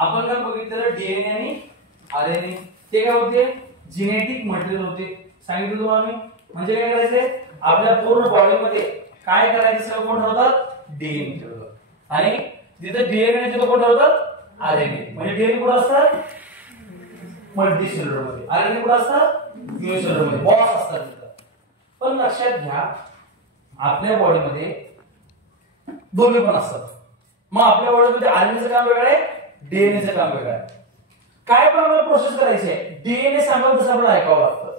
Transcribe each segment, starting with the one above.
आपण काय बघितलं डीएनए आणि आरएनए ते काय होते जेनेटिक मटेरियल होते सांगितलं तुम्हाला मी म्हणजे काय करायचंय आपल्या पूर्ण बॉडीमध्ये काय करायचं सगळं कोण ठरवतात डीएनए ठरवतात आणि जिथे डीएनए जिथे कोण ठरवतात आरएनए म्हणजे डीएनए कुठे असतात मल्टीसेल्युलर मध्ये आरएनए कुठे असतात युनिसेल्युलर मध्ये बॉस असतात तिथं पण लक्षात घ्या आपल्या बॉडीमध्ये दोन्ही पण असतात मग आपल्या बॉडीमध्ये आरएनए चं काम वेगळं आहे डीएनए चं काम वेगळं आहे काय पण आपल्याला प्रोसेस करायची आहे डीएनए सांगाल तसं आपल्याला ऐकावं लागतं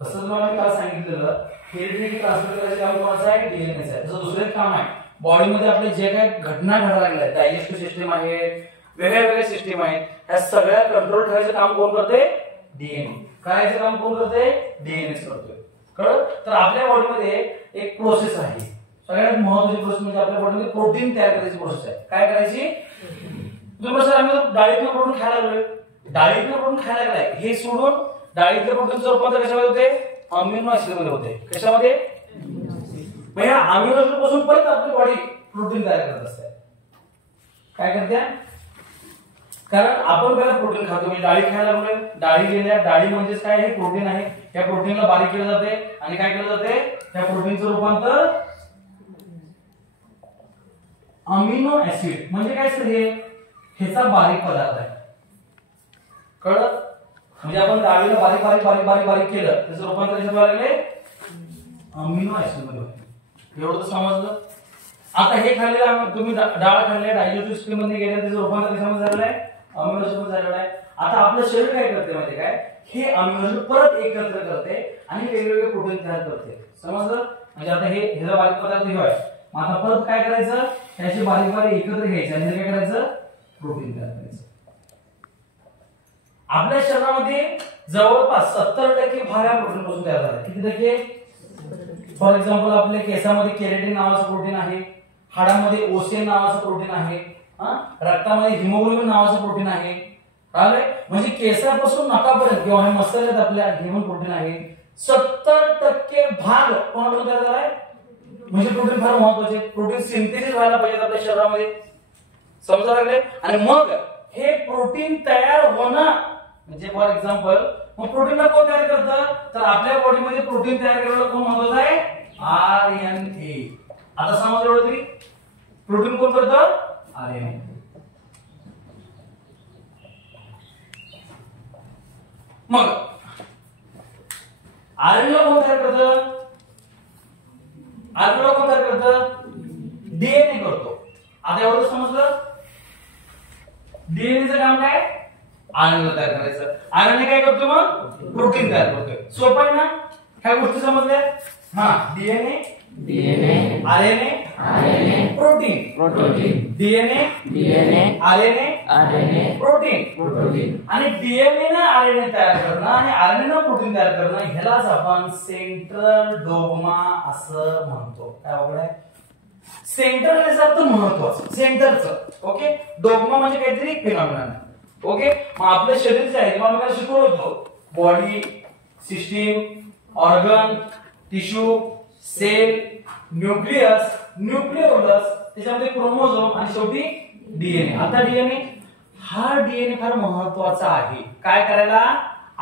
तसं तुम्हाला मी काल सांगितलेलं हेरिडिटी ट्रान्सफर करायचं काम कोणाचं आहे डीएनए चं आहे तसं दुसरं काम आहे बॉडीमध्ये आपले जे काही घटना घडायला लागल्या आहेत डायजेस्टिव्ह सिस्टीम आहे वेगळ्या वेगळ्या सिस्टीम आहेत ह्या सगळ्या कंट्रोल ठेवायचं काम कोण करते डीएनए करायचं काम कोण करते डीएनए करतोय कळलं तर आपल्या बॉडीमध्ये एक प्रोसेस आहे सगळ्यात महत्त्वाची प्रोसेस म्हणजे आपल्या बॉडीमध्ये प्रोटीन तयार करायची प्रोसेस आहे काय करायची तुम्ही सर आम्ही डाळीतलं प्रोटीन खायला लागलोय डाळीतलं प्रोटीन खायला लागलाय हे सोडून डाळीतलं प्रोटीनचं रूपांतर कशामध्ये होते अमिनो ऍसिड मध्ये होते कशामध्ये मग या अमिनो ऍसिड पासून परत आपली बॉडी प्रोटीन तयार करत असते काय करते कारण आपण पहिला प्रोटीन खातो म्हणजे डाळी खायला लागलोय डाळी गेल्या डाळी म्हणजेच काय हे प्रोटीन आहे या प्रोटीनला बारीक केलं जाते आणि काय केलं जाते त्या प्रोटीनचं रूपांतर अमिनो ऍसिड म्हणजे काय सर हे ह्याचा बारीक पदार्थ आहे कळलं म्हणजे आपण डाळीला बारीक बारीक बारीक बारीक बारीक केलं त्याचं रूपांतर कशात लागले अमिनो ऍसिड मध्ये होते एवढं तर समजलं आता हे खाल्लेलं तुम्ही डाळ खाल्ले डायजेस्टिव्ह सिस्टीम मध्ये गेले त्याचं रूपांतर कशामध्ये झालेलं आहे अमिनो ऍसिड मध्ये झालेलं आहे आता आपलं शरीर काय करते माहिती काय हे अमिनो ऍसिड परत एकत्र करते आणि वेगवेगळे प्रोटीन तयार करते समजलं म्हणजे आता हे ह्याचा बारीक पदार्थ हे आहे मग आता परत काय करायचं त्याचे बारीक बारीक एकत्र घ्यायचे आणि काय करायचं प्रोटीन तयार करायचं आपल्या शरीरामध्ये जवळपास 70% भाग हा प्रोटीन पासून तयार झाला किती टक्के फॉर एक्झाम्पल आपल्या केसामध्ये केराटिन नावाचं प्रोटीन आहे हाडामध्ये ओसेन नावाचं प्रोटीन आहे रक्तामध्ये हिमोग्लोबिन नावाचं प्रोटीन आहे म्हणजे केसापासून नखापर्यंत किंवा हे मसल आहेत आपल्या ह्युमन प्रोटीन आहे 70% भाग कोणापासून तयार झालाय म्हणजे प्रोटीन फार महत्वाचे प्रोटीन सिंथेसिस व्हायला पाहिजे आपल्या शरीरामध्ये समजा लागले आणि मग हे प्रोटीन तयार होणं म्हणजे फॉर एक्झाम्पल मग प्रोटीनला कोण तयार करतं तर आपल्या बॉडीमध्ये प्रोटीन तयार करायला कोण महत्वाचं आहे आरएनए आता समजलं एवढं तरी प्रोटीन कोण करतं आरएनए मग आरएनए कोण तयार करतं आरएनए कोण तयार करतं डीएनए करतो आता एवढं समजलं डीएनए चं काम काय आरएनए तयार करायचं आरएनए काय करतो मग प्रोटीन तयार करतोय सोपं आहे ना काय गोष्टी समजल्या DNA RNA protein DNA RNA protein आणि डीएनए ना आरएनए तयार करणं आणि आरएनए ना प्रोटीन तयार करणं ह्यालाच आपण सेंट्रल डोग्मा असं म्हणतो काय बघा सेंट्रल याचा अर्थ महत्त्वाचं सेंटरचं ओके डोग्मा म्हणजे काहीतरी फिनॉमिनन ओके मग आपलं शरीर जे आहे तुम्हाला काय शिकवलं होतं body system organ tissue cell nucleus nucleolus त्याच्यामध्ये क्रोमोझोम आणि शेवटी डीएनए आता डीएनए हा डीएनए फार महत्त्वाचा आहे काय करायला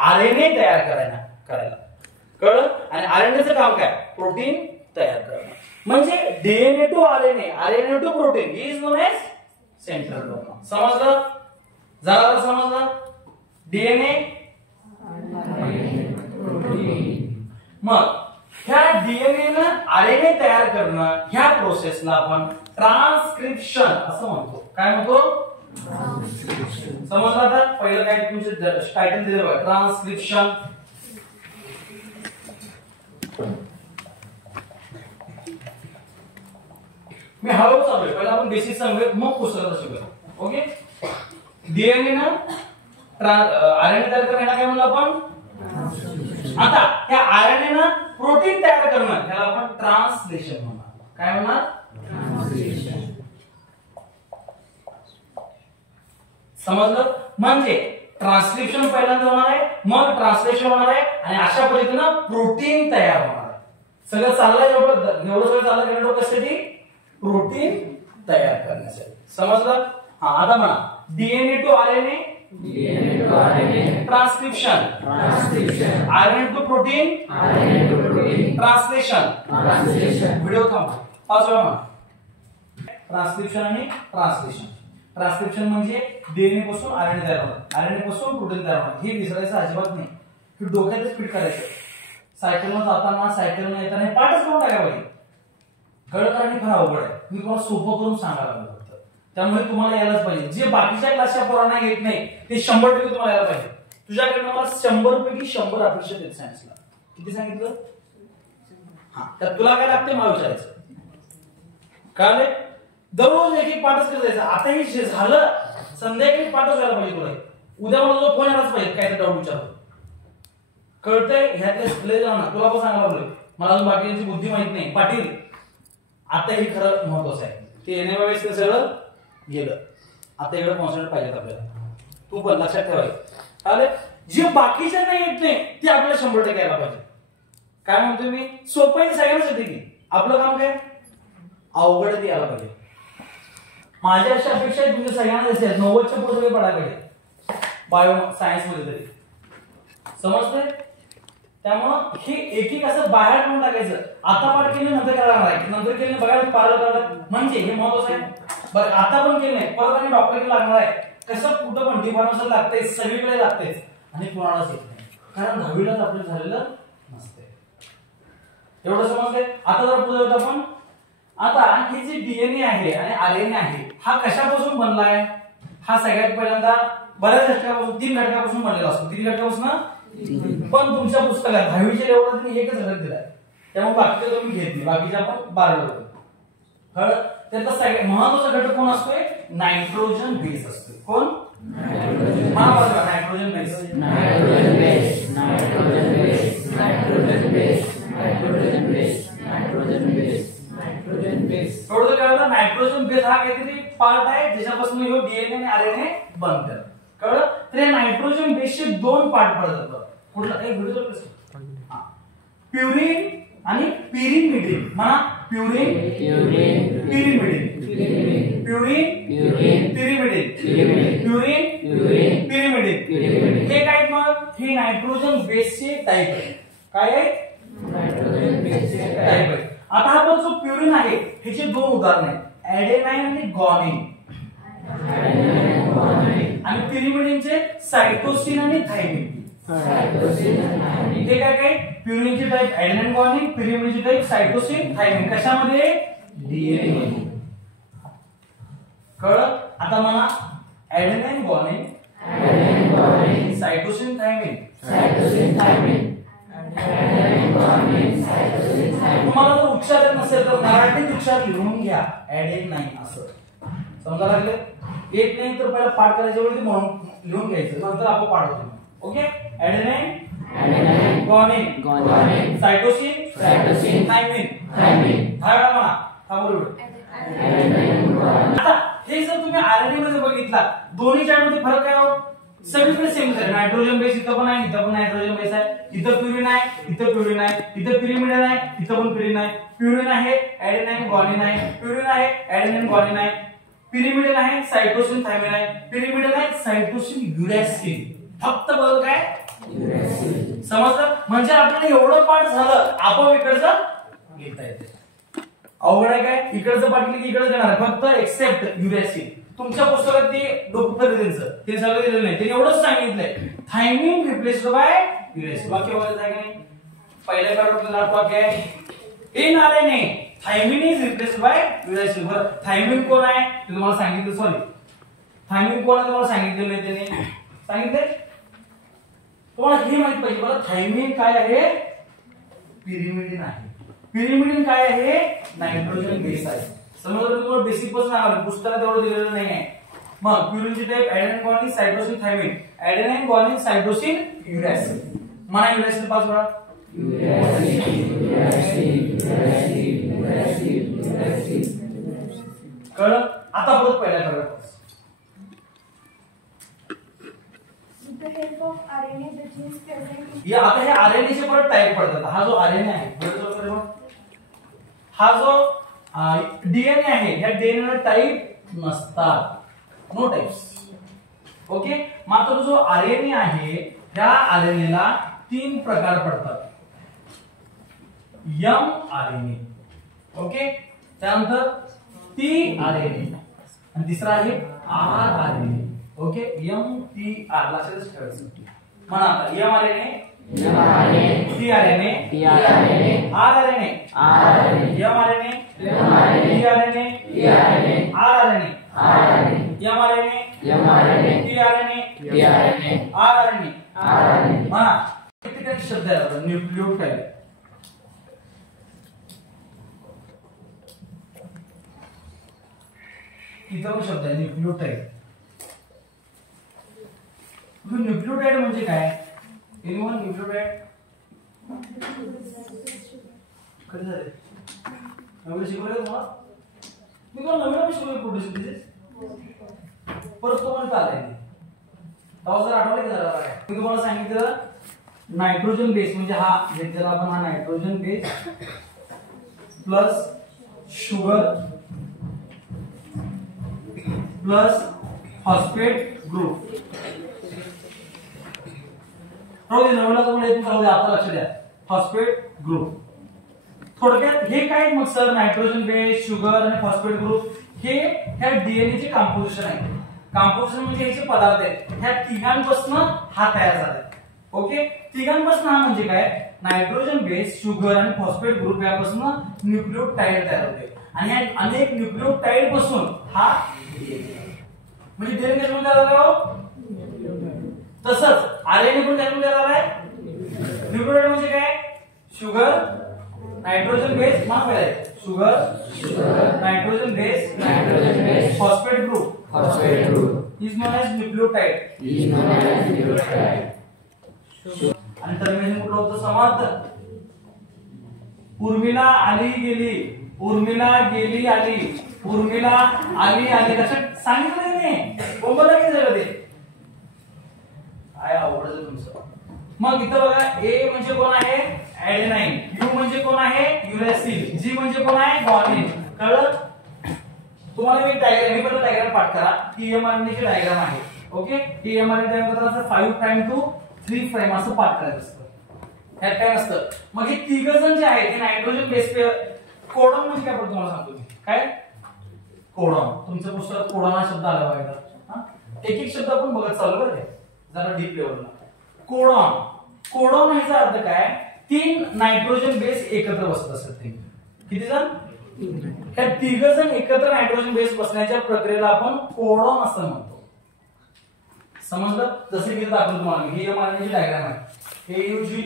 आरएनए तयार करायला कळलं आणि आरएनएचं काम काय प्रोटीन तयार करणं म्हणजे DNA to RNA RNA to protein is known as central dogma समजलं जरा समजलं डीएनए मग ह्या डीएनए ना आरएनए तयार करणं ह्या प्रोसेसला आपण ट्रान्सक्रिप्शन असं म्हणतो काय म्हणतो समजलं आता पहिलं काय तुमचं टायटल दिलं बघा ट्रान्सक्रिप्शन मी हळूहळू चालू आहे पहिला आपण बेसिक सांगूया मग पुस्तकात शिकूया ओके डीएनए ना आरएनए तयार करणं काय म्हणलं आपण आता त्या आरएनए ना प्रोटीन तयार करणं त्याला आपण ट्रान्सलेशन म्हणणार काय म्हणणार ट्रान्सलेशन समजलं म्हणजे ट्रान्सक्रिप्शन पहिल्यांदा होणार आहे मग ट्रान्सलेशन होणार आहे आणि अशा पद्धतीनं प्रोटीन तयार होणार आहे सगळं चाललंय एवढं सगळं चाललंय कशासाठी प्रोटीन तयार करण्यासाठी समजलं हा आता म्हणा DNA to RNA transcription RNA to protein translation video थांबा 5 वेळा म्हणा ट्रान्सक्रिप्शन आणि ट्रान्सलेशन म्हणजे डीएनए पासून आरएनए तयार होतात आरएनए पासून प्रोटीन तयार होतात हे विसरायचं अजिबात नाही हे डोक्यातच फिट करायचं सायकलनं जाताना सायकलनं येताना पाठच करून टाकायला पाहिजे कळत आणि फार अवघड आहे मी तुम्हाला सोपं करून सांगायला लागलो फक्त त्यामुळे तुम्हाला यायलाच पाहिजे जे बाकीच्या क्लासच्या पोरांना येत नाही ते 100% तुम्हाला यायला पाहिजे तुझ्याकडनं मला 100 पैकी 100 अपेक्षा आहेत सायन्सला किती सांगितलं हा तर तुला काय लागते मला विचारायचं कळले दररोज एक पाठच करत जायचं आता हे झालं संध्याकाळी पाठच व्हायला पाहिजे तुला उद्या मला जो फोन यायलाच पाहिजे काय डाऊट विचारतो कळतंय ह्यातले जाऊ ना तुला पण सांगायला लागलोय मला अजून बाकीची बुद्धी माहित नाही पाटील आता हे खरं महत्वाचं आहे ते येण्या वेळेस ते सगळं गेलं आता एवढं कॉन्सन्ट्रेट पाहिजे आपल्याला तू पण लक्षात ठेवायचं चालेल जे बाकीच्या नाही येत नाही ते आपल्याला 100% यायला पाहिजे काय म्हणतोय मी सोपं आहे सगळ्यांनाच येते की आपलं काम काय अवघड ते यायला पाहिजे माझ्या अशा अपेक्षा आहे तुमच्या सगळ्यांना जसे 90च्या पुढे सगळे पडायला पाहिजे बायो सायन्स मध्ये तरी समजतंय त्यामुळं हे एक असं बाहेर करून टाकायचं आता पाठ केली नंतर करायला लागणार आहे नंतर केली बघायला पार म्हणजे हे महत्वाचं आहे बरं आता पण केलं नाही परत आणि डॉक्टरकडे लागणार आहे कसं कुठं पण डिफॉर्मेशन लागतंय सगळीकडे लागतंय आणि कोणालाच येत नाही कारण 10वीलाच आपलं झालेलं नसते एवढं समजतंय आता जर पुढे जातो आपण आता हे जे डीएनए आहे आणि आरएनए आहे हा कशापासून बनलाय हा सगळ्यात पहिल्यांदा बऱ्याच घटकापासून 3 घटकापासून बनलेला असतो 3 घटकापासून पण तुमच्या पुस्तकात 10वीच्या लेवलला त्यांनी एकच घटक दिलाय त्यामुळे बाकीचे तुम्ही घेत नाही बाकीचे आपण 12 होतो त्यातला सगळ्यात महत्त्वाचा घटक कोण असतोय नायट्रोजन बेस असतो कोण नायट्रोजन बेस थोडं कळलं नायट्रोजन बेस हा काहीतरी पार्ट आहे ज्याच्यापासून हे डीएनए आणि आरएनए बनतात कळलं तर या नायट्रोजन बेसचे 2 पार्ट पडतात कुठला एक व्हिडिओ प्युरिन आणि पिरिमिडिन म्हणा purine pyrimidine purine pyrimidine purine pyrimidine हे काय मग हे नायट्रोजन बेसचे टाइप आहे काय आहे नायट्रोजन बेसचे टाइप आहे आता हा जो प्युरिन आहे ह्याचे 2 उदाहरण आहेत ॲडेनाइन आणि ग्वानिन आणि पिरिमिडिनचे सायटोसिन आणि थायमिन ते काय प्युरिनचे टाइप ॲडेनाइन ग्वानिन पिरिमिडिनचे टाइप सायटोसिन थायमिन कशामध्ये डीएनए मध्ये कळलं आता मला ॲडेनाइन ग्वानिन सायटोसिन थायमिन तुम्हाला जर उच्चार येत नसेल तर मराठीत उच्चार लिहून घ्या ॲडेनाइन असं समजा लागले येत नाही तर पहिला पाठ करायच्या वेळी म्हणून लिहून घ्यायचं नंतर आपण पाठवतो ओके ॲडेनाइन ग्वानिन सायटोसिन थायमिन हा वेळा म्हणा हा बरोबर आता हे जर तुम्ही आरएनए मध्ये बघितला दोन्हीच्या मध्ये फरक काय हो सगळीकडे सेम आहे नायट्रोजन बेस इथं पण आहे इथं पण नायट्रोजन बेस आहे इथं प्युरिन आहे इथं प्युरिन आहे इथं पिरिमिडिन आहे इथं पण पिरिन आहे प्युरिन आहे ॲडेनाइन ग्वानिन आहे प्युरिन आहे ॲडेनाइन ग्वानिन आहे पिरिमिडिन आहे सायटोसिन थायमिन आहे पिरिमिडिन आहे सायटोसिन युरॅसिल फक्त बदल काय समजलं म्हणजे आपल्याला एवढं पाठ झालं आपण इकडचं घेता येते अवघड आहे काय इकडचं पाठ केलं की इकडे देणार फक्त एक्सेप्ट युरॅसिल तुमच्या पुस्तकात ते डॉक्टर त्यांचं ते सगळं दिलेलं नाही त्यांनी एवढंच सांगितलंय थायमिन रिप्लेस्ड बाय युरॅसिल वाक्य बघायचं आहे की पहिल्या पॅराग्राफला वाक्य आहे in RNA thymine is replaced by uracil बरं थायमिन कोण आहे ते तुम्हाला सांगितलं सॉरी थायमिन कोण आहे तुम्हाला सांगितलं नाही त्यांनी सांगितले तुम्हाला हे माहित पाहिजे बरं थायमिन काय आहे पिरिमिडिन आहे पिरिमिडिन काय आहे नायट्रोजन बेस आहे समजलं तुम्हाला बेसिक पासून आलं पुस्तकात एवढं दिलेलं नाही आहे मग प्युरिनचे type adenine guanine cytosine thymine adenine guanine cytosine uracil म्हणा युरॅसिल 5 वेळा कळलं आता परत पहिल्या पॅराग्राफ आता हे आरएनए चे परत टाइप पडतात हा जो आरएनए आहे हा जो डीएनए आहे या डीएनए ला टाइप नसतात नो टाइप्स. ओके. मात्र जो आरएनए आहे त्या आरएनएला 3 प्रकार पडतात. एम आरएनए, ओके, त्यानंतर टी आरएनए आणि तिसरा आहे R RNA. Okay. M T R लक्षात ठेवायचं. म्हणा आता M RNA, T RNA, R RNA, M RNA, T RNA, R RNA, M RNA, T RNA, R RNA. म्हणा किती शब्द आहे न्यूक्लियोटाइड. इथं पण शब्द आहे न्यूक्लियोटाइड. न्यूक्लियोटाइड म्हणजे काय? एनिवन न्यूक्लियोटाइड कधी झाले? नवीन शिकवलं तुम्हाला? मी कोण नवीन शिकवलं फोटोसिंथेसिस परत तो पण आलाय. तेव्हा जर आठवलं की जरा काय मी तुम्हाला सांगितलं नायट्रोजन बेस म्हणजे हा घेतलेला आपण हा nitrogen base plus sugar plus phosphate group. नवीन तुम्हाला येत नव्हते आता लक्ष द्या. फॉस्फेट ग्रुप थोडक्यात हे काय मग सर नायट्रोजन बेस शुगर आणि फॉस्फेट ग्रुप हे ह्या डीएनए चे कंपोजिशन आहे. कंपोजिशन म्हणजे याचे पदार्थ आहेत. ह्या तिघांपासून हा तयार झालाय. ओके. तिघांपासून हा म्हणजे काय नायट्रोजन बेस शुगर आणि फॉस्फेट ग्रुप यापासून न्यूक्लियोटाइड तयार होते आणि या अनेक न्यूक्लियोटाइड पासून हा म्हणजे डीएनए कशातून तयार झाला. तसंच आरएनए पण त्यातून तयार झालाय. न्यूक्लियोटाइड म्हणजे काय शुगर नायट्रोजन बेस माफ आहे sugar nitrogen base phosphate group is known as nucleotide. आणि टर्मिनेशन कुठलं होतं समांतर. उर्मिला आली गेली, उर्मिला गेली आली, उर्मिला आली आली लक्षात सांगितलं नाही कोंबला किती झालं ते काय आवडतं तुमचं. मग इथं बघा ए म्हणजे कोण आहे ऍडेनाइन, यू म्हणजे कोण आहे युरॅसिल, जी म्हणजे कोण आहे ग्वानिन. कळलं तुम्हाला मी डायग्राम हे पण डायग्राम पाठ करा. टीएमआरएनए ची डायग्राम आहे. ओके. टीएमआरएनए डायग्राम असं 5 प्राइम टू 3 प्राइम असं पाठ करायचं असतं. ह्यात काय नसतं. मग हे तिघ जण जे आहेत ते नायट्रोजन बेस पे कोडॉन म्हणजे काय पडतं तुम्हाला सांगतो मी. काय कोडॉन तुमच्या पुस्तकात कोडॉन हा शब्द आला पाहिजे. एक एक शब्द आपण बघत चालू बरं जरा डीप लेवलला. कोडॉन कोडॉन ह्याचा अर्थ काय 3 नायट्रोजन बेस एकत्र बसत असतात. ते किती जण ह्या तिघ जण एकत्र नायट्रोजन बेस बसण्याच्या प्रक्रियेला आपण कोडॉन असं म्हणतो. समजलं. जसे की दाखवलं तुम्हाला ही एमआरएनए डायग्राम आहे. हे यूजी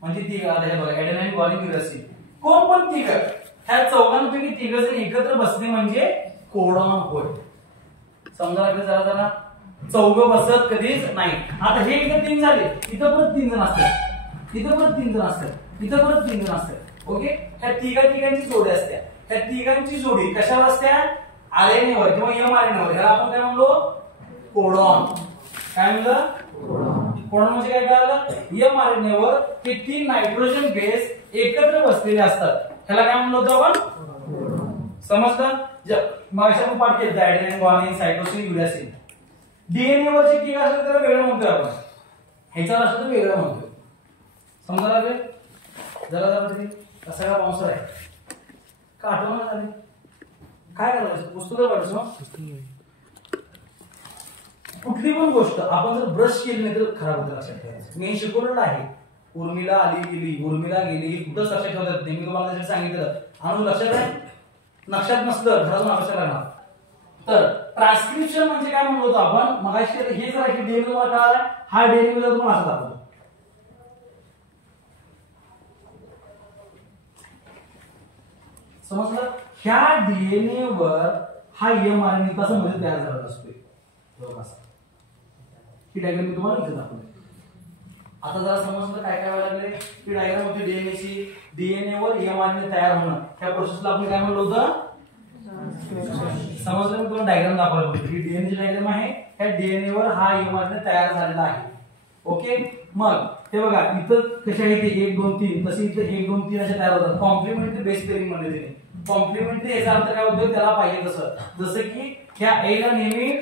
म्हणजे तिघ आले बघा ऍडेनाइन ग्वानिन युरॅसिल कोण पण तिघ ह्या चौघांपैकी तिघ जण एकत्र बसणे म्हणजे कोडॉन होय. समजा लागलं जरा जरा चौघ बसत कधीच नाही. आता हे इथं 3 झाले इथं परत 3 जण असतात, इथं परत 3 जण असतात, इथं परत 3 जण असतात. ओके. ह्या तिघांची जोडी असते. ह्या तिघांची जोडी कशावर असत्या आरएनए वर किंवा एमआरएनए वर. ह्याला आपण काय म्हणलो कोडॉन. काय म्हणलं कोडॉन म्हणजे काय कळलं एमआरएनए वर हे 3 नायट्रोजन बेस एकत्र बसलेले असतात. ह्याला काय म्हणलो होतो आपण समजलं. मग आपण पाठ केलं ऍडेनाइन ग्वानिन सायटोसिन युरॅसिल. डीएनए वरचे तिघ असलं तर वेगळं म्हणतोय आपण, ह्याच्यावर असलं तर वेगळं म्हणतोय. समजा लागले जरा जरा तरी कसा का बाउन्सर आहे का आठवण झाली काय करायचं पुस्तक वाचायचं. कुठली पण गोष्ट आपण जर ब्रश केली नाही तर खराब होतं लक्षात ठेवायचं. मी शिकवलेलं आहे उर्मिला आली गेली उर्मिला गेली ही कुठंच लक्षात ठेवतात नाही. मी तुम्हाला त्याच्यात सांगितलं आणून लक्षात आहे लक्षात नसलं घरातून आवश्यक राहणार. तर ट्रान्सक्रिप्शन म्हणजे काय म्हणलो होतो आपण मगाशी. हे जर आहे डीएनए तुम्हाला कळाला हा डीएनए मध्ये तुम्हाला असं दाखवतो. समजलं. ह्या डीएनए वर हा एमआरएनए कसा मध्ये तयार झालेला असतोय. ही डायग्राम मी तुम्हाला इथे दाखवली. आता जरा समजलं काय काय व्हायला लागले. ही डायग्राम होती डीएनए ची. डीएनए वर एमआरएनए तयार होणं त्या प्रोसेसला आपण काय म्हणलं होतं समजलं. मी तुम्हाला डायग्राम दाखवली होती. ही डीएनए ची डायग्राम आहे. ह्या डीएनए वर हा एमआरएनए तयार झालेला आहे. ओके. मग ते बघा इथं कशा आहे ते 1 2 3 तसे इथं 1 2 3 असे तयार होतात. कॉम्प्लिमेंटरी बेस पेअरिंग म्हणजे ते कॉम्प्लिमेंटरी याचा अर्थ काय होतो त्याला पाहिजे तसं. जसं की ह्या ए ला नेहमी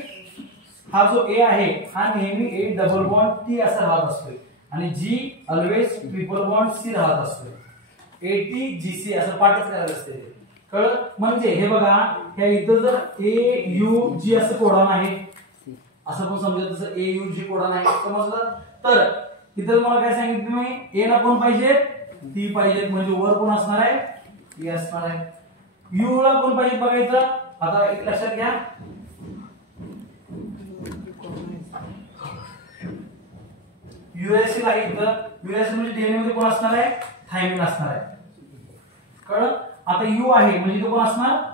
हा जो A आहे हा नेहमी A डबल बॉन्ड T असा राहत असतो आणि G always triple bond C राहत असतो. ATGC असं पाठच करायला असते. कळलं? म्हणजे हे बघा ह्या इथं जर AUG असं कोडॉन आहे असं पण समजा, तसं AUG कोडॉन आहे समजलं. तर इथं मला काय सांगितलं मी, A ला कोण पाहिजे, T पाहिजे, म्हणजे वर कोण असणार आहे, E असणार आहे. U ला कोण पाहिजे बघायचं. आता एक लक्षात घ्या, UAC ला इथं UAC म्हणजे DNA मध्ये कोण असणार आहे, थायमिन असणार आहे. कळलं? आता U आहे म्हणजे तो कोण असणार,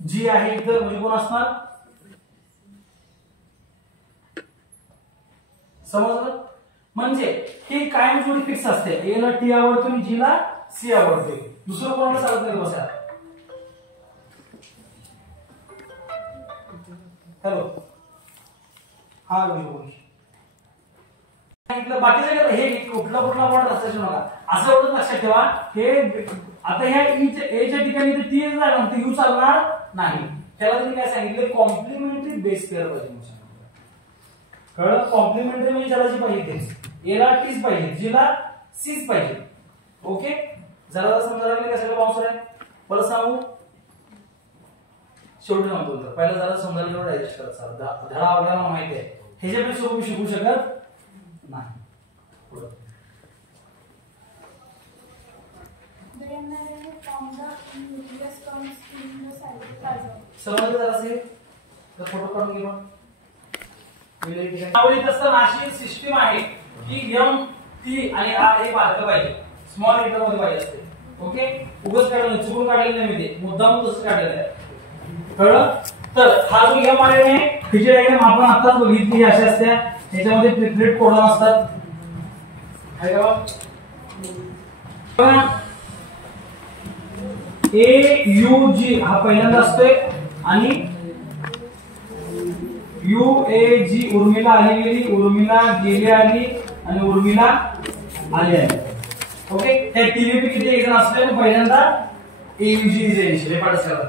G आहे इथं म्हणजे कोण असणार, समजलं. म्हणजे ही कायम जोडी फिक्स असते. A ला T आवडतो आणि G ला C आवडते, दुसरं कोणाला चालत नाही बसा. हॅलो, हा बाकीचे हे कुठला कुठला बॉन्ड असायचे मला असं एवढं लक्षात ठेवा. हे आता ह्या A च्या ठिकाणी T झाला तर U चालणार नाही. त्याला तुम्ही काय सांगितलं, कॉम्प्लिमेंटरी बेस पेअर पाहिजे. कळलं? कॉम्प्लिमेंटरी म्हणजे त्याला जी पाहिजे A ला Tच पाहिजे, G ला Cच पाहिजे. ओके, जरा समजायला लागले कसं बाउन्सर आहे. परत सांगू, शेवटी सांगतो. पहिला जरा समजायला एवढं ऍडजस्ट करा. धडा आपल्याला माहिती आहे, ह्याच्यापेक्षा सोपं शिकू शकत नाही. समजलं जरा असेल तर फोटो काढून घेऊ. अशी सिस्टीम आहे की M T आणि R हे बारकं पाहिजे, स्मॉल लेटर मध्ये पाहिजे असते. ओके, उगाच काढलं चुकून काढलेलं नाही, मी ते मुद्दाम तसं काढलेलं आहे. कळलं? तर हा जो M आलेला आहे हिची डायग्राम आपण आताच बघितली, अशा असत्या. याच्यामध्ये ट्रिपलेट कोडॉन असतात. AUG हा पहिल्यांदा असतोय आणि UAG उर्मिला आली गेली, उर्मिला गेली आली आणि उर्मिला आली आली. ओके, त्या TVP किती एक्झाम असते, पहिल्यांदा AUG इज इनिशियल हे पाठच करा.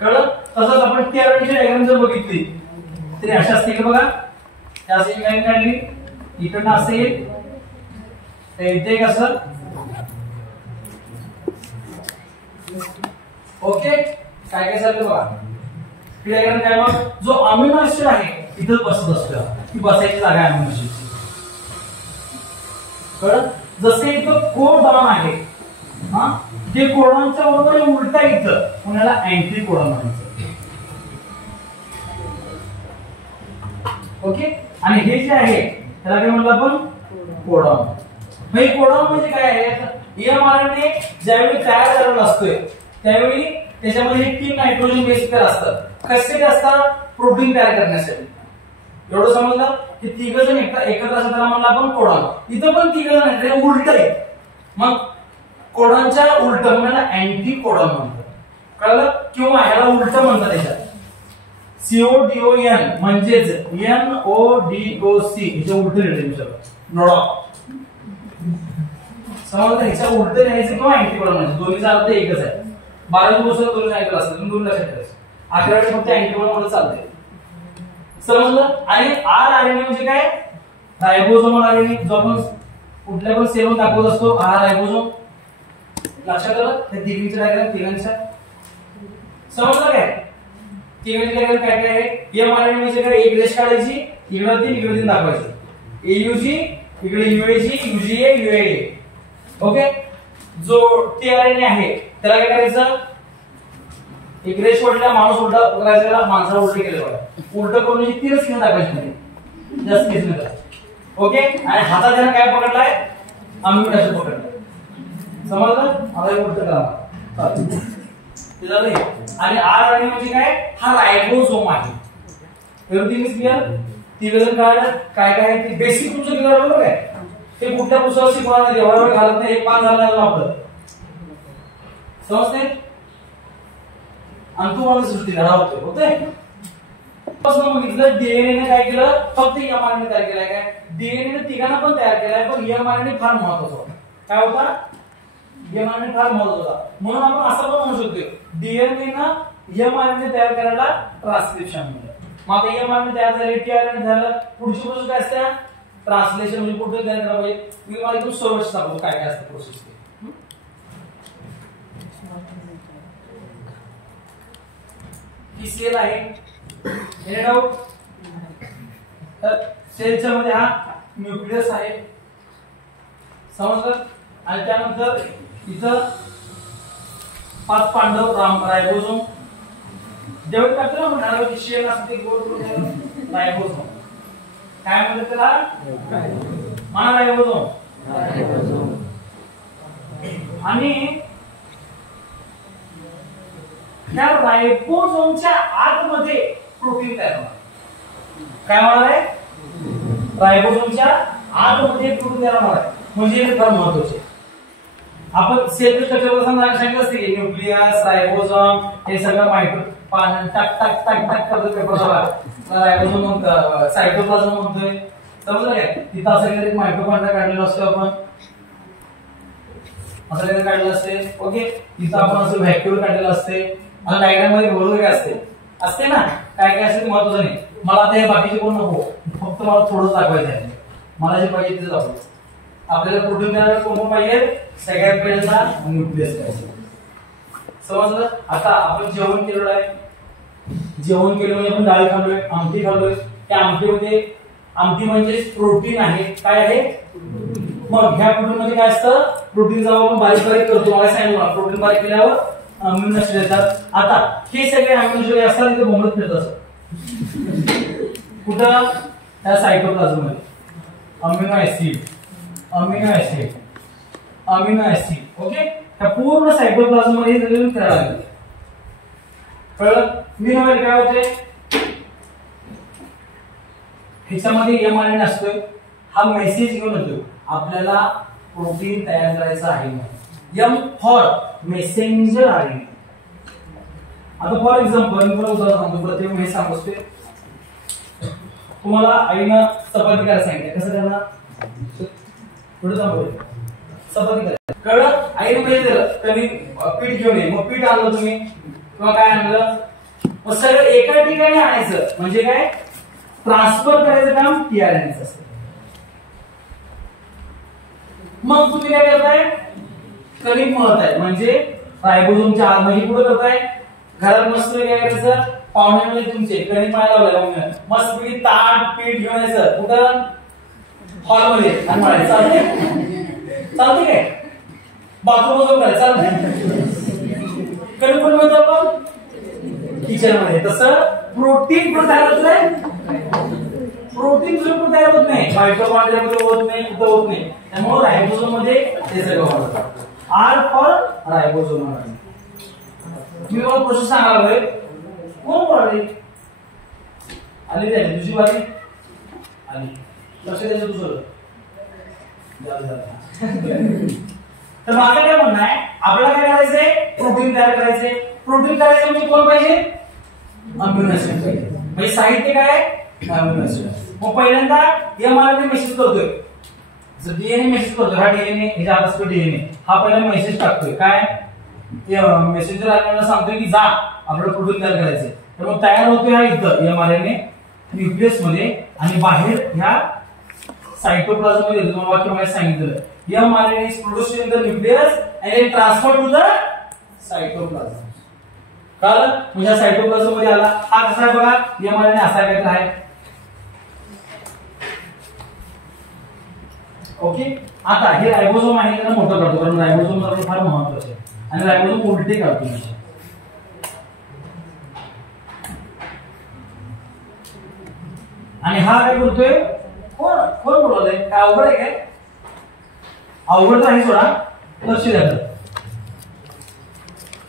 कळलं? तसंच आपण TRT डायग्राम जर बघितली तरी अशा असते की बघा, त्या अशी लाईन काढली, इकडनं असेल इथे कसं. ओके, काय काय चाललं बघा. डायग्राम काय, मग जो अमिनो ऍसिड आहे इथं बसत असतो, ती बसायची जागा आहे अमिनो ऍसिडची. कळलं? जसे इथं कोडॉन आहे, हा ते कोडॉनच्या बरोबर उलटा इथं पुण्याला अँटी कोडॉन म्हणायचं. ओके, आणि हे जे आहे त्याला काय म्हणलं आपण, कोडॉन. म्हणजे कोडॉन म्हणजे काय आहे, mRNA ज्यावेळी तयार करायला असतोय त्यावेळी त्याच्यामध्ये 3 नायट्रोजन बेस पेअर असतात. कशासाठी असतात, प्रोटीन तयार करण्यासाठी. एवढं समजलं की तिघ जण एकत्र असतात, त्याला म्हणलं आपण कोडॉन. इथं पण तिघ जण आहेत, ते उलट आहे. मग कोडॉनच्या उलट म्हणजे अँटी कोडॉन म्हणतात. कळलं? किंवा ह्याला उलट म्हणतात, त्याच्यात CODON म्हणजेच NODOC हिचं उलट लिहायचं नोडॉक. समजलं? ह्याच्या उलट लिहायचं किंवा अँटी कोडॉन म्हणजे दोन्हीचा अर्थ एकच आहे. 12 दिवस दोन्ही सांगितलं असतं, तुम्ही दोन लक्षात ठेवायचं. 11 फक्त अँटी कोडॉन मध्ये चालते. समजलं? आणि RNA म्हणजे काय, रायबोसोमल RNA, जो आपण कुठल्या पण सेलवर दाखवत असतो. रायबोसोम लक्षात आलं? त्या तिघींच्या डायग्राम तिघांच्या समजलं काय? तिघांच्या डायग्राम काय काय आहे. mRNA म्हणजे काय, एक रेष काढायची, इकडे 3 इकडे 3 दाखवायची. AUG इकडे UAG UGA UAA. ओके, जो tRNA आहे त्याला काय करायचं, एक रेष ओढला, माणूस उलटा करायचा, माणसाला उलट केलं बघा. उलट करून 3च केस दाखवायची नाही, जास्त केस नाही. ओके, आणि हातात त्याने काय पकडलाय, अमिनो ऍसिड पकडलाय. समजलं? आता उलट करा ते झालं. आणि RNA म्हणजे काय, हा रायबोसोम आहे. Everything is clear. तिघजण कळालं काय काय आहे ते बेसिक तुमचं क्लिअर बरोबर आहे. ते कुठल्या पुस्तकात शिकवणार नाही, एवढा वेळ घालत नाही. 1 पान झालं आपलं, समजते? आणि तुम्हाला सृष्टी घडा होते. पासून बघितलं डीएनए ने काय केलं, फक्त एमआरएनए तयार केलाय काय, डीएनए ने तिघांना पण तयार केलाय, पण एमआरएनए फार महत्त्वाचा होता. काय होता, एमआरएनए फार महत्त्वाचा होता. म्हणून आपण असं पण म्हणू शकतो डीएनए ना एमआरएनए तयार करायला ट्रान्सक्रिप्शन म्हणतात. मग आता एमआरएनए तयार झाले, टीआरएनए झालं, पुढची प्रोसेस काय असते, ट्रान्सलेशन म्हणजे प्रोटीन तयार करायला पाहिजे. मी मला एकदम सर्वच सांगतो काय काय असतं प्रोसेस ते. ही सेल आहे, एनी डाऊट, तर सेलच्या मध्ये हा न्यूक्लियस आहे, समजलं. आणि त्यानंतर इथं 5 पांडव रायबोसोम जेवढे टाकलं ना म्हणाला शेल असते गोल गोल रायबोसोम. काय म्हणतात त्याला, म्हणा रायबोसोम. आणि या रायबोसोमच्या आतमध्ये प्रोटीन तयार होणार. काय होणार आहे, रायबोसोमच्या आतमध्ये प्रोटीन तयार होणार आहे. म्हणजे हे फार महत्त्वाचे. आपण सेल स्ट्रक्चर सांगितलं असते की न्यूक्लियस, रायबोसोम हे सगळं माहिती पान टाक टाक टाक टाक करतो पेपरला. रायबोसोम म्हणतो, सायटोप्लाझम म्हणतोय, समजलं काय. तिथं असं काहीतरी मायटोकॉन्ड्रिया काढलेलं असतो आपण, असं काहीतरी काढलेलं असते. ओके, तिथं आपण असं व्हॅक्यूल काढलेलं असते. आणि डायग्राम मध्ये बरोबर काय असते ना, काय काय असते महत्त्वाचं नाही. मला आता हे बाकीचे कोण नको, फक्त मला थोडंच दाखवायचं आहे. मला जे पाहिजे ते दाखवायचं. आपल्याला प्रोटीन तयार कोण पाहिजे, सगळ्यात पहिल्यांदा न्यूक्लियस पाहिजे. समजलं. आता आपण जेवण केलेलं आहे, जेवण केलं म्हणजे आपण डाळ खाल्लोय, आमटी खाल्लोय. त्या आमटीमध्ये, आमटी म्हणजे प्रोटीन आहे. काय आहे, मग ह्या प्रोटीन मध्ये काय असतं, प्रोटीन जेव्हा आपण बारीक बारीक करतो, मला सांगितलं प्रोटीन बारीक केल्यावर अमिनो ऍसिड येतात. आता हे सगळे अमिनो ऍसिड असतात तिथे बोंबलत फिरत असतात. कुठं, त्या सायटोप्लाझम मध्ये amino acid, amino acid, amino acid. Okay, त्या पूर्ण सायटोप्लाझम मध्ये फिरायला लागले. कळलं. मीनोवेल काय होते, ह्याच्यामध्ये एमआरएनए असतोय. हा मेसेज घेऊन येतो आपल्याला प्रोटीन तयार करायचं आहे. M for messenger RNA. आता फॉर एक्झाम्पल मी तुम्हाला उदाहरण सांगतो, प्रत्येक हे सांगतोय. तुम्हाला आईनं चपाती करायला सांगितलं, कसं करणार, पुढे सांगतोय चपाती करायला. कळलं. आईने माहिती दिलं कधी पीठ घेऊन ये, मग पीठ आणलं तुम्ही किंवा काय आणलं, मग सगळं एका ठिकाणी आणायचं. म्हणजे काय, ट्रान्सफर करायचं काम टीआरएनएचं असतं. मग तुम्ही काय करताय, कणिक मळताय. म्हणजे रायबोसोमच्या आतमध्ये पुढे करताय. घरात मस्त काय करायचं, पाहुण्यामध्ये तुमचे कणिक मळायला लावलं, मस्त पैकी ताट पीठ घेऊन यायचं. कुठं, हॉलमध्ये, आणि मळायचं. चालते काय, बाथरूम मध्ये करायचं चालते. कणिक पण मिळतं आपण किचन मध्ये. तसं प्रोटीन पण तयार होत नाही, प्रोटीन पण तयार होत नाही, मायटोकॉन्ड्रिया मध्ये होत नाही, कुठं होत नाही. त्यामुळे रायबोसोम मध्ये ते सगळं होतं. R for रायबोसोम. मी तुम्हाला प्रोसेस सांगालोय, कोण बोलाले आली, त्याची दुसरी बारी आली, लक्ष द्यायचं दुसरं. तर माझं काय म्हणणं आहे, आपल्याला काय करायचंय, प्रोटीन तयार करायचंय. प्रोटीन करायचं म्हणजे कोण पाहिजे, अमिनो ऍसिड पाहिजे. म्हणजे साहित्य काय, अमिनो ऍसिड. मग पहिल्यांदा एमआरएनए मेसेज करतोय, डीएनए मेसेज करतोय. हा डीएनए, ह्याच्या आत असतो डीएनए, हा पहिला मेसेज टाकतोय. काय, मेसेंजर आरएनए सांगतोय की जा आपल्याला प्रोटीन तयार करायचंय. तर मग तयार होतोय हा इथं एमआरएनए न्यूक्लियस मध्ये, आणि बाहेर ह्या सायटोप्लाझम मध्ये तुम्हाला वाक्यामध्ये सांगितलं mRNA is produced in the nucleus and it transferred to the cytoplasm. कळलं. म्हणजे सायटोप्लाझम मध्ये आला. हा कसा आहे बघा, एमआरएनए असा काहीतरी आहे. ओके, आता हे रायबोसोम आहे त्याला मोठं करतो, कारण रायबोसोम आपलं फार महत्त्वाचं आहे. आणि रायबोसोम उलटे काढतो. आणि हा काय करतोय, कोण कोण बोलवलंय, काय अवघड आहे काय, अवघड नाही सोडा, लक्ष द्या.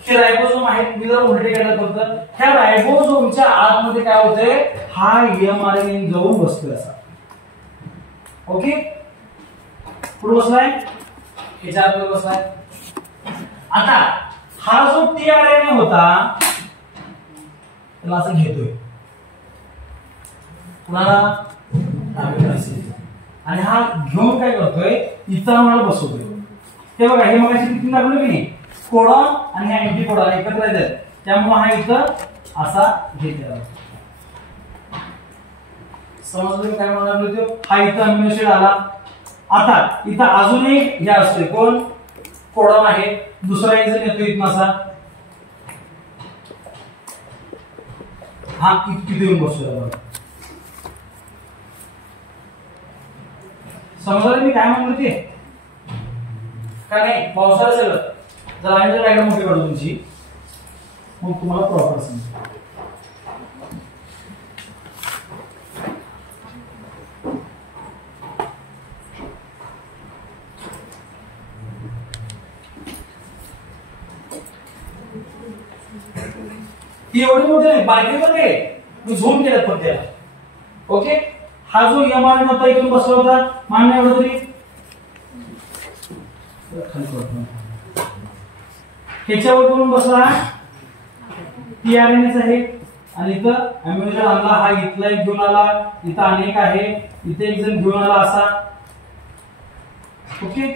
हे रायबोसोम आहेत, मी जरा उलटे काढत फक्त. ह्या रायबोसोमच्या आतमध्ये काय होतंय, हा एमआरएनए जाऊन बसतोय असा. ओके, पुढे बसलाय, ह्याच्या आत बसलाय. आता हा जो टीआरएनए होता त्याला असं घेतोय, कुणाला अमिनो ऍसिड, आणि हा घेऊन काय करतोय इथं आम्हाला बसवतोय. ते बघा हे मगाशी किती लागलं की नाही, कोडॉन आणि अँटी कोडॉन एकत्र येतात, त्यामुळे हा इथं असा घेतला. समजलं काय म्हणालो, हा इथं अमिनो ऍसिड आला. आता इथं अजून एक हे असते कोण, कोडॉन आहे. दुसरा एक जण येतो इथं असा, हा इथे येऊन बसतो. समजलं मी काय म्हणलो ते का नाही? पावसाळा सगळं जर आम्ही जर डायग्राम मोठी काढू तुमची, मग तुम्हाला प्रॉपर समजेल. ती एवढी मोठी नाही, बारकी मध्ये मी झूम केलं पण त्याला. ओके, हा जो एमआरएन होता इथून बसला होता, मान्य एवढं तरी ह्याच्यावर करून बसला टीआरएनएच आहे, आणि इथं अमिनो ऍसिड आणला, हा इथला एक घेऊन आला, इथं अनेक आहे, इथे एक जण घेऊन आला असा. ओके,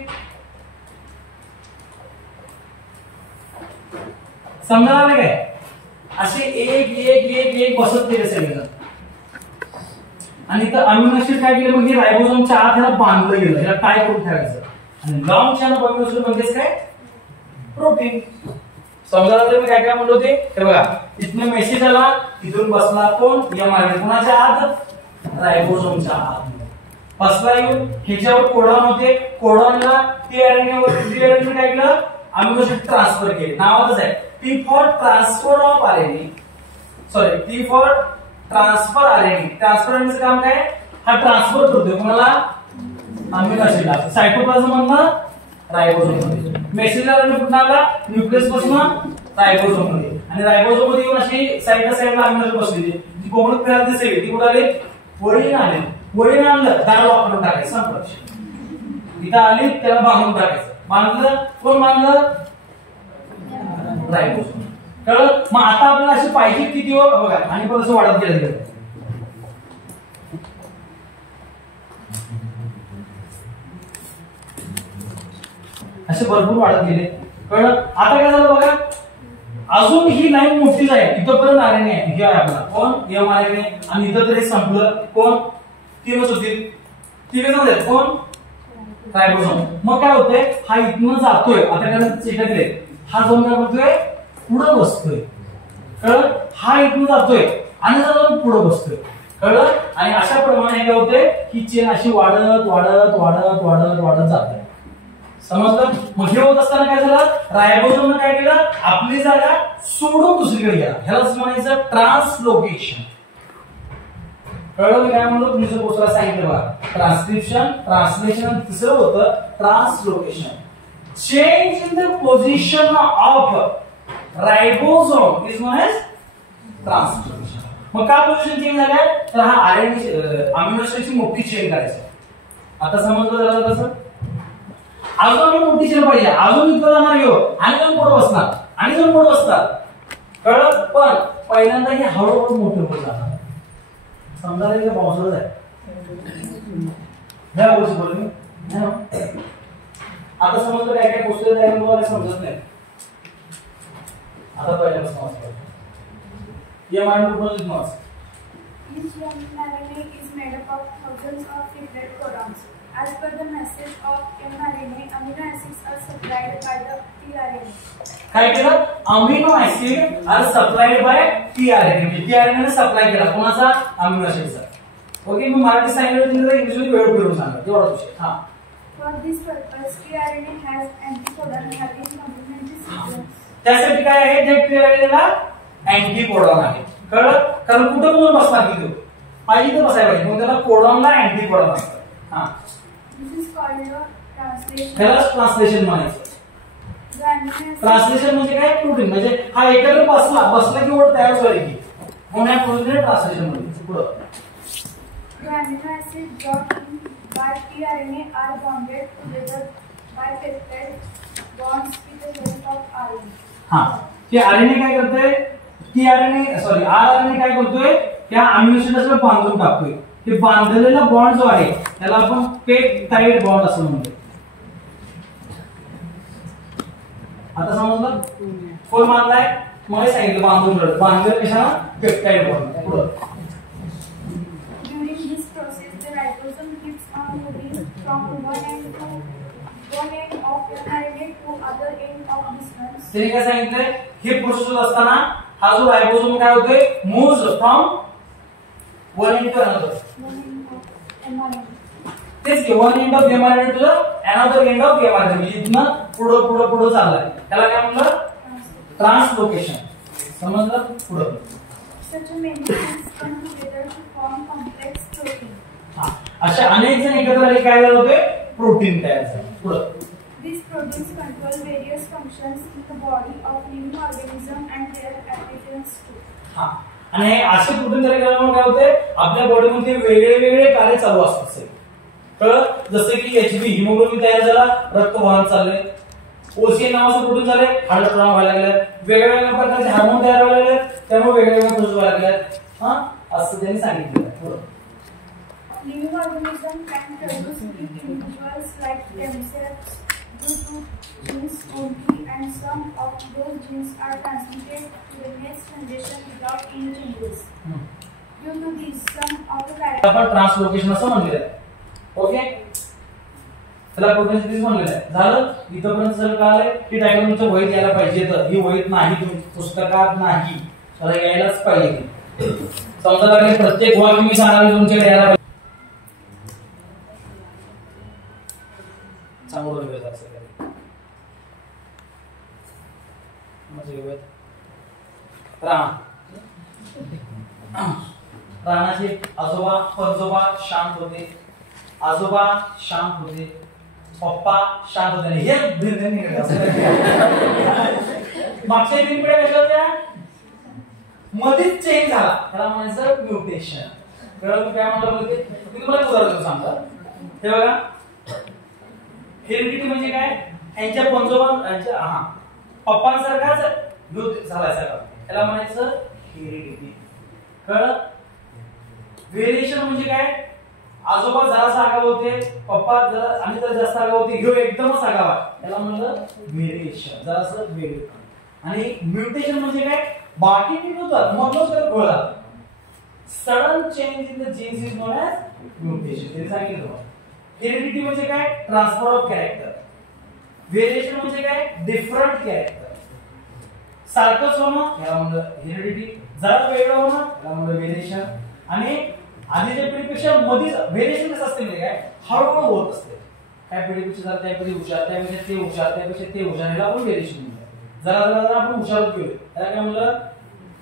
समजा आलं काय? असे एक एक एक एक बसत गेले सगळेजण, आणि इथं अमिनो ऍसिड काय केलं म्हणजे रायबोसोमच्या आत ह्याला बांधलं गेलं, ह्याला काय करून ठेवायचं. आणि long chain of amino acid म्हणजेच काय, प्रोटीन. समजा मी काय काय म्हणलो ते, हे बघा इथनं मेसेज आला, इथून बसला कोण, एमआरएन. कोणाच्या आत, रायबोसोमच्या आत बसला येऊन. ह्याच्यावर कोडॉन होते, कोडॉनला टीआरएनए वर टीआरएनए काय केलं, अमिनो ऍसिड ट्रान्सफर केले. नावातच आहे T for transfer of RNA, sorry T for transfer RNA. Transfer आरएनएचं काम काय, हा ट्रान्सफर करतोय कोणाला, अमिनो ऍसिडला. सायटोप्लाझम मधनं रायबोसोम मध्ये. मेसेंजर आरएनए कुठून आला, न्यूक्लियस पासून रायबोसोम मध्ये, आणि रायबोसोम मध्ये येऊन अशी साईडला साईडला अमिनो ऍसिड बसलेली. जी कोमल फिरायला दिसेल ती कुठे आली, वळीने आले. वळीने आणलं, दार वापरून टाकायचं, संपलं. इथं आली, त्याला बांधून टाकायचं. बांधलं, कोण बांधलं, रायबोसोम. कळलं? मग आता आपल्याला अशी पाहिजे किती बघा, आणि परत असं वाढत गेलं. असे भरपूर वाढत गेले. कळलं? आता काय झालं बघा, अजून ही लाईन मोठी आहे, इथपर्यंत आरएनए आहे, हे आहे आपला कोण, एमआरएनए. आणि इथं तरी संपलं कोण, तीनच होती, तीनच होते कोण, रायबोसोम. मग काय होतंय, हा इथनं जातोय, आता काय चिटकले, हा जाऊन काय करतोय, पुढे बसतोय. कळलं? हा इथून जातोय आणि जाऊन पुढे बसतोय. कळलं? आणि अशा प्रमाणे काय होतंय, ही चेन अशी वाढत वाढत वाढत वाढत वाढत जाते. समजलं? मग हे होत असताना काय झालं, रायबोसोमने काय केलं, आपली जागा सोडून दुसरीकडे गेला. ह्यालाच म्हणायचं ट्रान्सलोकेशन. कळलं काय म्हणलो, तुम्ही जर पोस्टला सांगितलं बघा, ट्रान्सक्रिप्शन, ट्रान्सलेशन, तिसरं होतं translocation. Change in the position of ribosome is known as translocation. मग का पोझिशन चेंज झाल्या, तर हा आरएनए अमिनो ऍसिडची मोठी चेन करायची. आता समजलं झालं तसं. अजून मोठी चेन पाहिजे, अजून इथं जाणार घेऊ, आणि जाऊन पुढे बसणार, आणि जाऊन पुढे बसणार. कळलं? पण पहिल्यांदा हे हळूहळू मोठे होत जाणार. समजा पावसाळ्यात आहे, ह्या गोष्टी बोलू मी. आता समजलं काय काय गोष्टी मला समजत नाही. आता पहिल्यापासून वाचतो. या mind project NOS. Each one RNA is made up of thousands of triplet codons. As per the message of mRNA, amino acids are supplied by the tRNA. काय केलं, amino acid are supplied by tRNA. TRNA ने supply केला कोणाचा, amino ऍसिडचा. Okay, मी मराठी सांगितलं तुम्ही English मध्ये वेळ फिरून सांगा, एवढा विषय. हा, For this purpose, tRNA has anticodon having complementary sequence. त्यासाठी काय आहे, त्या टीआरएनएला अँटीकोडॉन आहे. कळलं? कारण कुठं पण बसणार की तो पाहिजे तर बसायला पाहिजे, मग त्याला कोडॉनला अँटीकोडॉन असतं. हा, This is called a translation. त्याला ट्रान्सलेशन म्हणायचं. The amino acid ट्रान्सलेशन म्हणजे काय, प्रोटीन. म्हणजे हा एकत्र बसला की ओढ तयार व्हायला की, म्हणून या प्रोटीनने ट्रान्सलेशन म्हणजे पुढं. The amino acids brought in by tRNA are bonded together by peptide bonds with the help of RNA. हा, हे आरएनए काय करतोय, टीआरएनए सॉरी आरएनए काय करतोय, त्या अमिनो ऍसिडला बांधून टाकतोय. हे बांधलेला बॉन्ड जो आहे त्याला आपण पेप्टाइड बॉन्ड असं म्हणतो. आता समजलं कोण बांधलाय मग सांगितलं बांधून ठेवलं बांधलेलं कशाला पेप्टाइड बॉन्ड. पुढे During this process, the ribosome keeps on moving from one end of mRNA to other end of distance. त्यांनी काय सांगितलंय हे प्रोसेस होत असताना हा जो रायबोसोम काय होतोय moves from one end to another. One end of mRNA. तेच की one end of mRNA to the another end of mRNA म्हणजे इथनं पुढे चाललाय त्याला काय म्हणलं ट्रान्सलोकेशन. समजलं पुढे. Such a many things come together to form complex protein. अशा अनेक जण एकत्र आले काय झालं होते प्रोटीन तयार झालं. पुढे These proteins control various functions in the body of living organism and their appearance too. हा आणि हे असे प्रोटीन तयार केल्यामुळे काय होते आपल्या बॉडीमध्ये वेगळे वेगळे कार्य चालू असतात. कळलं जसं की एचबी हिमोग्लोबिन तयार झाला रक्त वाहन चालले. ओसीएन नावाचं प्रोटीन झाले हार्ट स्ट्रॉंग व्हायला लागले. वेगवेगळ्या प्रकारचे हार्मोन तयार व्हायला लागले त्यामुळे वेगवेगळ्या प्रोसेस व्हायला लागले. हा असं त्यांनी सांगितलं. Living organism can produce individuals like themselves due to genes only, and some of those genes are transmitted to the next generation without any changes. Due to this, some of the characters आपण translocation असं म्हणलेलं आहे. Okay त्याला protein म्हणलेलं आहे. झालं इथपर्यंत सगळं कळालंय की टायटल तुमच्या वहीत यायला पाहिजे. तर ही वहीत नाही तुम्ही पुस्तकात नाही तर यायलाच पाहिजे. समजा लागले प्रत्येक वाक्य मी सांगावे तुमच्याकडे यायला पाहिजे. चांगलं वेळ असं राणाचे आजोबा पणजोबा शांत होते. आजोबा शांत होते. पप्पा शांत होते. हे मागच्या 3 पिढ्या कशा होत्या मध्येच चेंज झाला त्याला म्हणायचं म्युटेशन. कळलं काय म्हणलं बोलते मी तुम्हाला उदाहरण सांगतो. हे बघा हेरिडिटी म्हणजे काय यांच्या पणजोबा यांच्या पप्पांसारखाच झालाय सगळं त्याला म्हणायचं हेरिडिटी. कळलं व्हेरिएशन म्हणजे काय आजोबा जरासा आगाव होते पप्पा जरा आणि जरा जास्त आगाव होते ह्यो एकदमच आगाव त्याला म्हणलं व्हेरिएशन जरासं वेगळं. आणि म्युटेशन म्हणजे काय बाकी नीट होतात मधलं सगळं घोळा. Sudden change in the genes is known as mutation. ते सांगितलं. हेरिडिटी म्हणजे काय ट्रान्सफर ऑफ कॅरेक्टर. व्हेरिएशन म्हणजे काय डिफरंट कॅरेक्टर. सारखंच होणं याला म्हणलं हेरिडिटी. जरा वेगळं होणं याला म्हणलं व्हेरिएशन. आणि आधीच्या पिढीपेक्षा मध्येच व्हेरिएशन कसं असते म्हणजे काय हळूहळू होत असते. काय पिढीपेक्षा जरा त्या पिढी हुशार त्यापेक्षा ते हुशार त्यापेक्षा ते हुशार याला आपण व्हेरिएशन म्हणलं. जरा जरा जरा आपण हुशार गेलो त्याला काय म्हणलं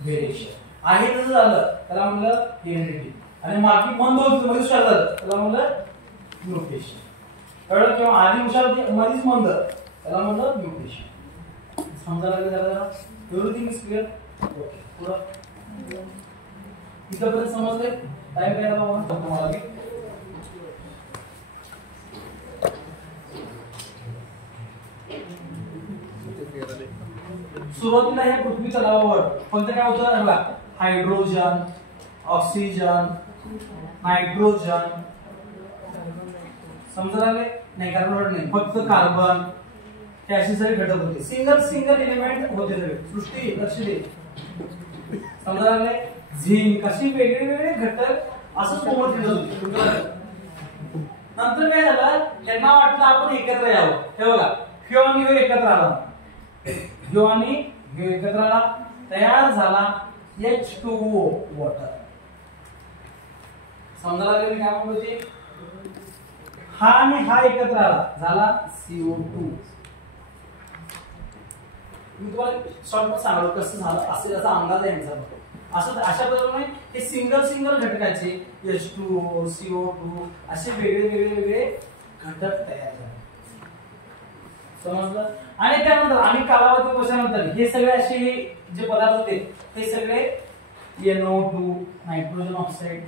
व्हेरिएशन. आहे तसं झालं त्याला म्हणलं हेरिडिटी. आणि बाकी मंद होती मध्ये हुशार झालं त्याला म्हणलं म्युटेशन. कळलं किंवा आधी हुशार होती मध्येच मंद त्याला म्हणलं म्युटेशन. समजा लागलं जरा एव्हरीथिंग इज क्लिअर. ओके पुढं इथपर्यंत समजलंय. टाइम काय झाला बघा तुम्हाला. सुरुवातीला हे पृथ्वी तलावावर कोणतं काय होतं हायड्रोजन ऑक्सिजन नायट्रोजन समजा लागले नाही कार्बन नाही फक्त कार्बन हे असे सगळे घटक होते. सिंगल एलिमेंट होते सगळे. सृष्टी लक्ष दे समजा लागले झिंक अशी वेगळे घटक असं सोबत दिलं होते. नंतर काय झालं त्यांना वाटलं आपण एकत्र यावं. हे बघा ह्यो आणि ह्यो एकत्र आला. ह्यो आणि ह्यो एकत्र आला तयार झाला H2O वॉटर. समजा लागले काय म्हणतो ते हा आणि हा एकत्र आला झाला CO2. मी तुम्हाला शॉर्टकट सांगतो कसं झालं असेल याचा अंदाज आहे यांचा. असं अशा पद्धतीने हे सिंगल घटकाचे H2O CO2 असे वेगळे घटक तयार झाले. समजलं. आणि त्यानंतर आणि कालावधी वर्षानंतर हे सगळे असे जे पदार्थ होते हे सगळे NO2 नायट्रोजन ऑक्साईड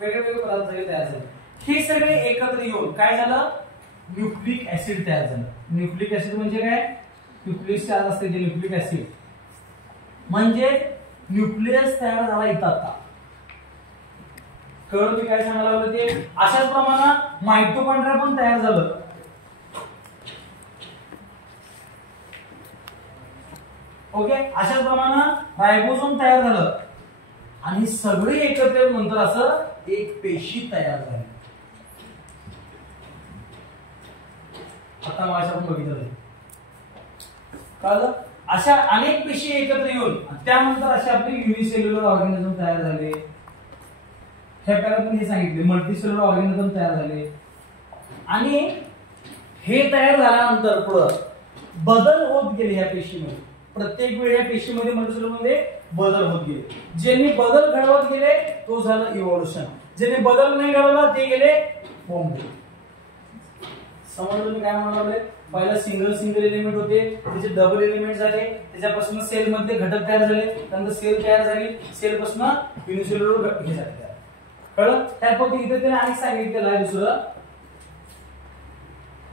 वेगवेगळे पदार्थ सगळे तयार झाले. हे सगळे एकत्र येऊन काय झालं न्यूक्लिक ऍसिड तयार झालं. न्यूक्लिक ऍसिड म्हणजे काय न्यूक्लियस चार्ज असते ते न्यूक्लिक ऍसिड म्हणजे न्यूक्लियस तयार झाला इथं आता. कळलं मी काय सांगायला लागलो ते. अशाच प्रमाणात मायटोकॉन्ड्रिया पण तयार झालं. ओके, अशाच प्रमाणात रायबोसोम तयार झालं आणि सगळे एकत्र नंतर असं एक पेशी तयार झाली. आता माझ्या आपण बघितलं कळलं. अशा अनेक पेशी एकत्र येऊन त्यानंतर असे आपले युनिसेल्युलर ऑर्गॅनिझम तयार झाले. हे पण हे सांगितले मल्टीसेल्युलर ऑर्गॅनिझम तयार झाले आणि हे तयार झाल्यानंतर पुढं बदल होत गेले या पेशीमध्ये. प्रत्येक वेळी या पेशीमध्ये मल्टीसेल्युलर मध्ये बदल होत गेले. ज्यांनी बदल घडवत गेले तो झालं इव्होल्युशन. ज्यांनी बदल नाही घडवला ते गेले फॉर्म. समजलं मी काय म्हणाले. पहिला सिंगल एलिमेंट होते, त्याचे डबल एलिमेंट झाले, त्याच्यापासून सेल मध्ये घटक तयार झाले, त्यानंतर सेल तयार झाली, सेल पासून युनिसेल्युलर हे झाले. कळलं. त्यात फक्त इथे त्याने आणि सांगितलेलं आहे दुसरं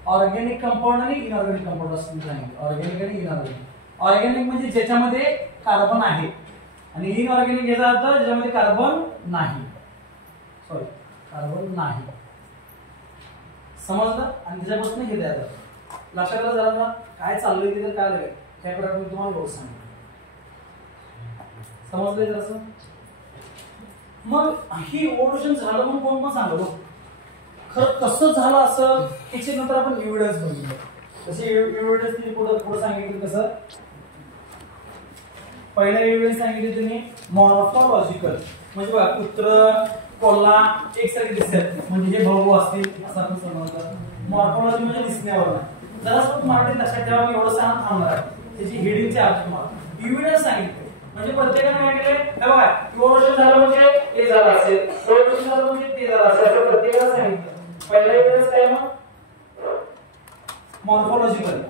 ऑर्गॅनिक कंपाऊंड आणि इनऑर्गॅनिक कंपाऊंड असं सांगितलं. ऑर्गॅनिक आणि इनऑर्गॅनिक. ऑर्गॅनिक म्हणजे ज्याच्यामध्ये कार्बन आहे आणि इनऑर्गॅनिक याचा अर्थ ज्याच्यामध्ये कार्बन नाही. सॉरी, कार्बन नाही. समजलं. आणि त्याच्यापासून हे तयार झालं. लक्षात आलं जरा काय चाललंय तिथे काय लागेल त्या प्रकारे मी तुम्हाला रोज सांगतो. समजलंय जरासं. मग ही इव्होल्युशन झालं म्हणून कोण पण सांगतो खरं कसं झालं असं त्याच्या नंतर आपण एव्हिडन्स बघितलं. तसे एव्हिडन्स तिने पुढे सांगितलं. कसं पहिला एव्हिडन्स सांगितले त्यांनी मॉर्फॉलॉजिकल म्हणजे बघा कुत्र कोल्हा एकसारखे दिसतात म्हणजे हे भाऊ असतील असं आपण समजलं. मॉर्फॉलॉजी म्हणजे दिसण्यावर. जरा मराठी लक्षात ठेवा मी एवढं सांग थांबणार आहे. त्याची हेडिंगचे अर्थ तुम्हाला एव्हिडन्स सांगितले म्हणजे प्रत्येकाने काय केले हे बघा इव्होल्युशन झालं म्हणजे हे झालं असेल, इव्होल्युशन झालं म्हणजे ते झालं असेल असं प्रत्येकाला सांगितलं. पहिला एव्हिडन्स काय मग मॉर्फॉलॉजिकल.